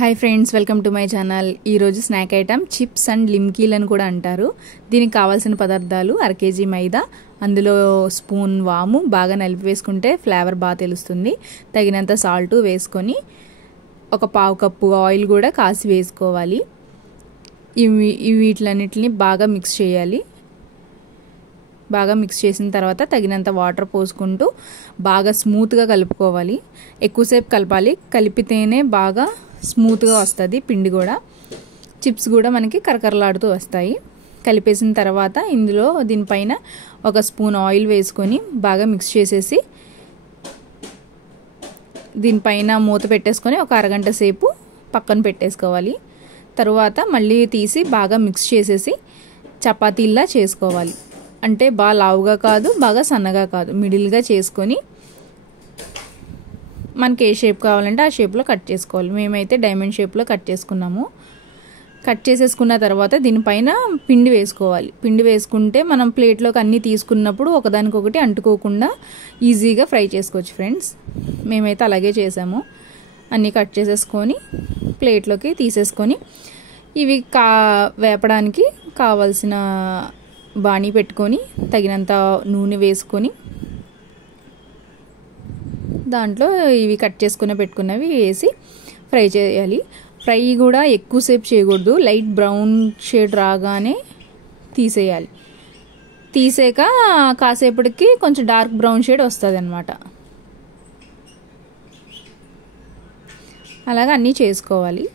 Hi friends, welcome to my channel. ఈరోజు snack item chips and లిమ్కీలు అని కూడా అంటారు. దీనికి కావాల్సిన పదార్థాలు: 1/2 kg మైదా, అందులో స్పూన్ వాము, బాగా నలిపి వేసుకుంటే ఫ్లేవర్ బాగా తెలుస్తుంది. తగినంత సాల్ట్ వేసుకొని ఒక 1/2 కప్పు ఆయిల్ కూడా కాసి వేసుకోవాలి. వీటిలన్నిటిని బాగా మిక్స్ చేయాలి. బాగా మిక్స్ చేసిన తర్వాత తగినంత వాటర్ పోసుకుంటూ బాగా స్మూత్గా కలుపుకోవాలి. ఎక్కువసేపు కలపాలి, కలిపితేనే బాగా స్మూత్గా వస్తుంది పిండి కూడా. చిప్స్ కూడా మనకి కరకరలాడుతూ వస్తాయి. కలిపేసిన తర్వాత ఇందులో దీనిపైన ఒక స్పూన్ ఆయిల్ వేసుకొని బాగా మిక్స్ చేసేసి దీనిపైన మూత పెట్టేసుకొని ఒక అరగంట సేపు పక్కన పెట్టేసుకోవాలి. తరువాత మళ్ళీ తీసి బాగా మిక్స్ చేసేసి చపాతీల్లా చేసుకోవాలి. అంటే బాగా లావుగా కాదు, బాగా సన్నగా కాదు, మిడిల్గా చేసుకొని మనకి ఏ షేప్ కావాలంటే ఆ షేప్లో కట్ చేసుకోవాలి. మేమైతే డైమండ్ షేప్లో కట్ చేసుకున్నాము. కట్ చేసేసుకున్న తర్వాత దీనిపైన పిండి వేసుకోవాలి. పిండి వేసుకుంటే మనం ప్లేట్లోకి అన్నీ తీసుకున్నప్పుడు ఒకదానికొకటి అంటుకోకుండా ఈజీగా ఫ్రై చేసుకోవచ్చు ఫ్రెండ్స్. మేమైతే అలాగే చేసాము. అన్నీ కట్ చేసేసుకొని ప్లేట్లోకి తీసేసుకొని ఇవి వేపడానికి కావాల్సిన బాణీ పెట్టుకొని తగినంత నూనె వేసుకొని దాంట్లో ఇవి కట్ చేసుకుని పెట్టుకున్నవి వేసి ఫ్రై చేయాలి. ఫ్రై కూడా ఎక్కువసేపు చేయకూడదు. లైట్ బ్రౌన్ షేడ్ రాగానే తీసేయాలి. తీసాక కాసేపటికి కొంచెం డార్క్ బ్రౌన్ షేడ్ వస్తుంది అన్నమాట. అలాగా అన్నీ చేసుకోవాలి.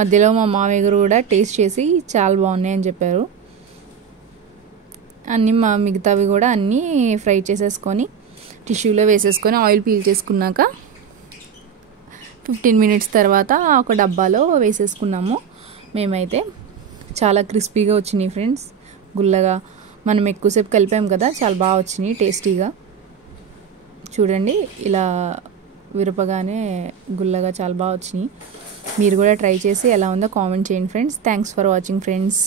మధ్యలో మా మామయ్య గారు కూడా టేస్ట్ చేసి చాలా బాగున్నాయి అని చెప్పారు. అన్నీ మిగతావి కూడా అన్నీ ఫ్రై చేసేసుకొని టిష్యూలో వేసేసుకొని ఆయిల్ పీల్ చేసుకున్నాక 15 minutes తర్వాత ఒక డబ్బాలో వేసేసుకున్నాము. మేమైతే చాలా క్రిస్పీగా వచ్చినాయి ఫ్రెండ్స్, గుల్లగా. మనం ఎక్కువసేపు కలిపాం కదా, చాలా బాగా వచ్చినాయి టేస్టీగా. చూడండి, ఇలా విరపగానే గుల్లగా చాలా బాగా వచ్చినాయి. మీరు కూడా ట్రై చేసి ఎలా ఉందో కామెంట్ చేయండి friends. Thanks for watching friends.